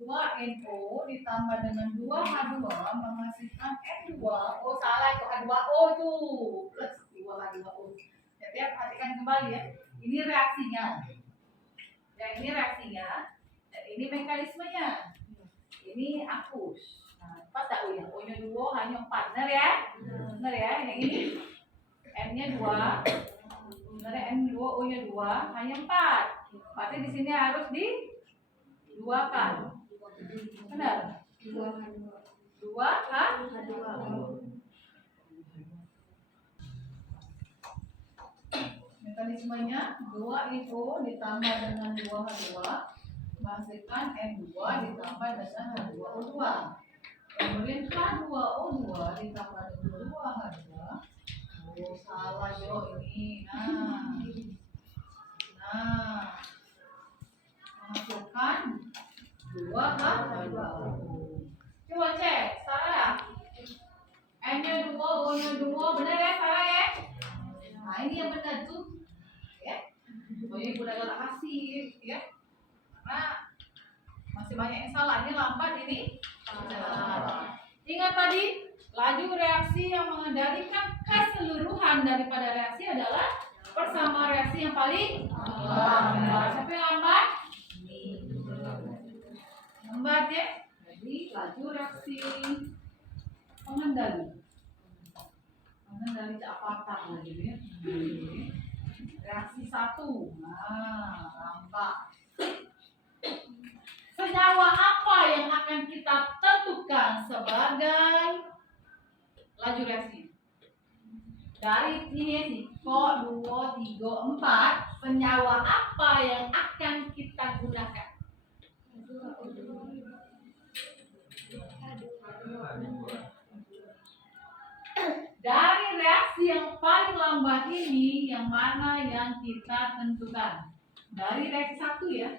2NO ditambah dengan 2H2 menghasilkan N2. Oh salah, itu H2O itu plus 2H2O. Jadi perhatikan kembali ya. Ini reaksinya. Ya ini reaksinya. Dan ini mekanismenya. Ini aqueous. Nah, pas tak O-nya? O-nya 2, H-nya 4. Benar ya? Benar ya? Yang ini N-nya 2. Benar ya? N2, O-nya 2, H-nya 4. Berarti di sini harus diduakan. Benar? 2 kan? Mekanismenya 2NO ditambah dengan 2H2 menghasilkan N2 ditambah dengan H2O2. Kemudian H2O2 ditambah dengan 2H2. Oh, salah Jo ini. Nah, menghasilkan 2H2O. Coba cek, salah ya? N-nya 2, O-nya 2, benar ya? Salah ya? Nah, ini yang benar tuh. Ya. Pokoknya udah gak kasih, ya. Karena masih banyak yang salah. Ini lambat, ini salah. Ingat tadi, laju reaksi yang mengendalikan keseluruhan daripada reaksi adalah persamaan reaksi yang paling lambat. Siapa yang lambat? Lambat ya. Jadi laju reaksi pengendali apatan lagi ya. Reaksi 1. Nah, lambat. Senyawa apa yang akan kita tentukan sebagai laju reaksi? Dari ini nih, kok 2, 3, 4. Senyawa apa yang akan kita gunakan? Dari reaksi yang paling lambat ini, yang mana yang kita tentukan? Dari reaksi 1 ya.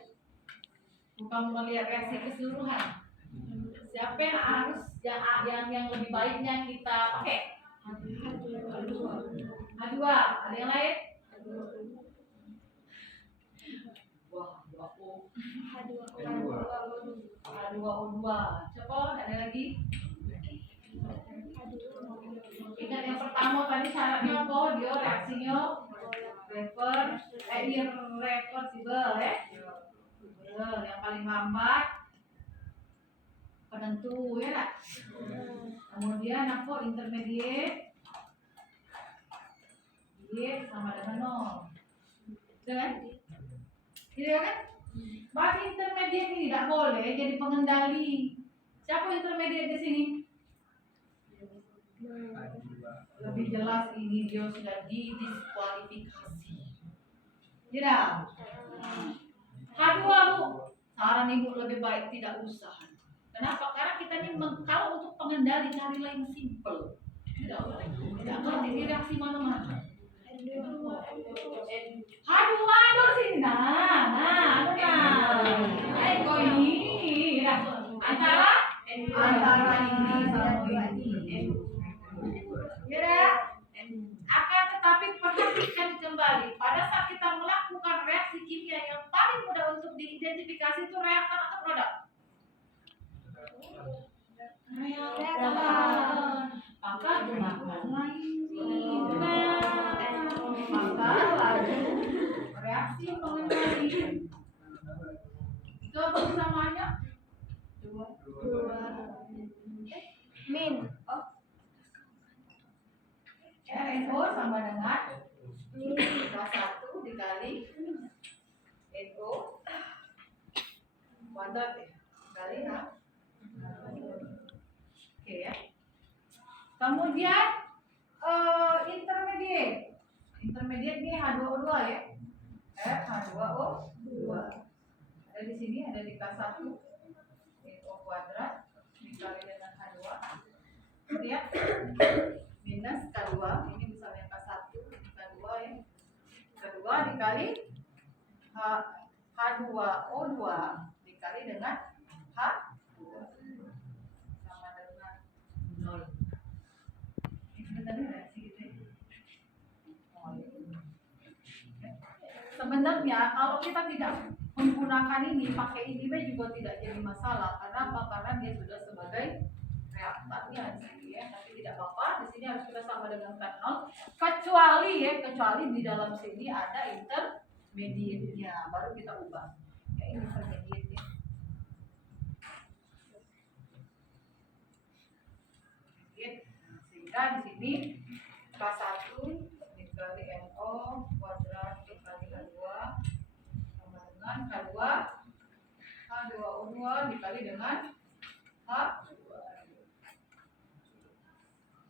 Bukan melihat reaksi keseluruhan. Siapa yang harus yang lebih baiknya kita pakai? H2. Ada yang lain? Wah, H2O2. Coba ada lagi? Ingat yang pertama tadi syaratnya apa? Dia reaksinya irreversible ya. Yang paling lambat penentu ya nak? Kemudian apa? Intermediate sama dengan 0. Betul kan? Iya kan? Berarti intermediate ini tidak boleh jadi pengendali. Siapa intermediate di sini? Lebih jelas ini dia sudah didiskualifikasi. Tidak. H2 Bu, saran Ibu lebih baik tidak usah. Kenapa? Karena kita ini kalau untuk pengendali cari lain simple. Tidak boleh ini reaksi mana-mana. H2 ada sini. Nah. Kok ini antara ini sama ini. Ya, akan tetapi perhatikan kembali pada saat kita melakukan reaksi kimia yang paling mudah untuk diidentifikasi itu reaktan atau produk. Reaktan. Maka gunakan lain. Maka laju reaksi pengendali. Itu apa samanya? 2. Min. NO sama dengan K1 dikali NO kuadrat ya, kali 6. Oke ya. Kemudian intermediate ini H2O2 ya. H2O2. Ada di sini, ada di K1 NO kuadrat dikali dengan H2. Kemudian minus K2, ini misalnya K1 K2 ya. K2 dikali H2O2 dikali dengan H2 sama dengan 0. Ini tadi reaksi gitu ya. Sebenarnya kalau kita tidak menggunakan ini, pakai ini juga tidak jadi masalah. Karena apa? Karena dia sudah sebagai reaktannya di sini ya. Tapi tidak apa-apa, di sini harus kita sama dengan K0. Kecuali di dalam sini ada intermediate-nya, baru kita ubah. Ya ini intermediate-nya. Sehingga di sini K1 dikali NO kuadrat dikali H2 sama dengan K2 H2O2 dikali dengan H2.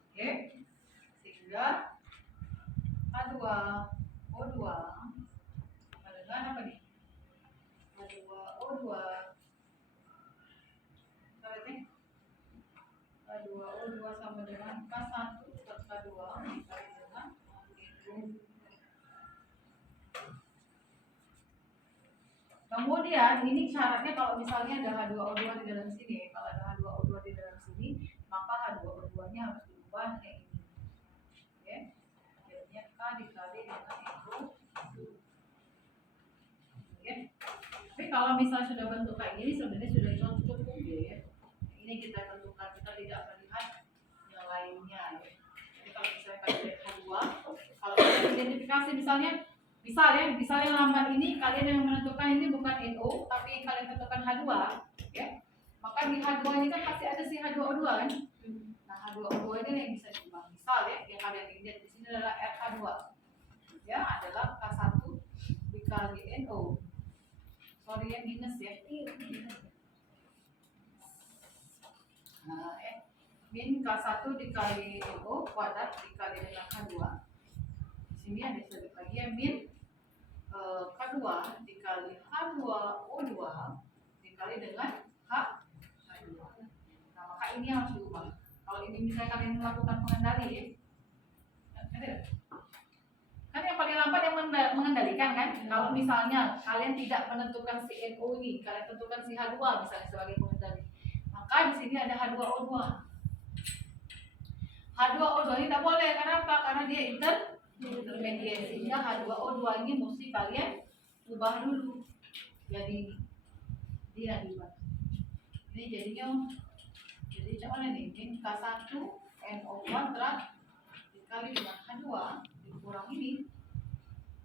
Oke, sehingga H2O2 sama dengan apa nih? H2O2 H2O2 sama dengan K1 per K2 dikali dengan itu. Kemudian ini syaratnya kalau misalnya ada H2O2 di dalam sini. Kalau ada H2O2 di dalam sini, maka H2O2-nya harus diubah kayak ini. Oke. Jadinya K dikali dengan itu. Oke. Tapi kalau misalnya sudah bentuk kayak gini sebenarnya sudah cukup ya. Ini kita tentukan, kita tidak melihat yang lainnya ya. Jadi kalau misalnya kalian H2, kalau kalian identifikasi misalnya yang lambat ini kalian yang menentukan ini bukan NO tapi kalian tentukan H2 ya. Maka di H2 ini kan pasti ada si H2O2 kan. Nah, H2O2 ini yang bisa diubah. Misal ya, yang kalian lihat di sini adalah RH2. Ya, adalah K1 dikali NO. Sorry ya, minus ya. Nah, min K1 dikali NO kuadrat dikali dengan H2. Di sini ada sedikit lagi ya, min K2 dikali H2O2 dikali dengan H2. Nah, maka ini harus diubah. Kalau ini misalnya kalian melakukan pengendali ya, kan yang paling lambat yang mengendalikan kan. Kalau misalnya kalian tidak menentukan si NO ini, kalian tentukan si H2 misalnya sebagai pengendali, maka di sini ada H2O2. H2O2 ini tidak boleh, karena apa? Karena dia intermediate, sehingga H2O2 ini mesti kalian ubah dulu. Jadi dia diubah. Ini jadinya jadi mana nih? Min K1 NO kuadrat dikali dengan H2 dikurang ini.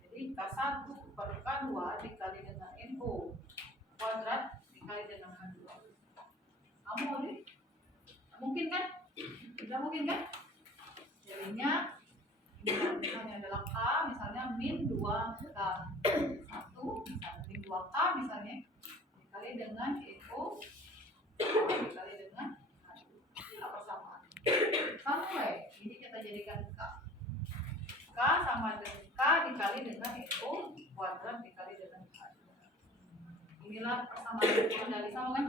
Jadi K1 per K2 dikali dengan NO kuadrat dikali dengan H2. Kamu nih? Mungkin kan? Tidak mungkin kan? Jadinya misalnya adalah K, misalnya min 2K1 misalnya min 2K misalnya dikali dengan NO dikali dengan H2. Ini persamaan sama ya. Ini kita jadikan K sama dengan K dikali dengan NO kuadrat dikali dengan H2. Inilah persamaan pengendali sama kan?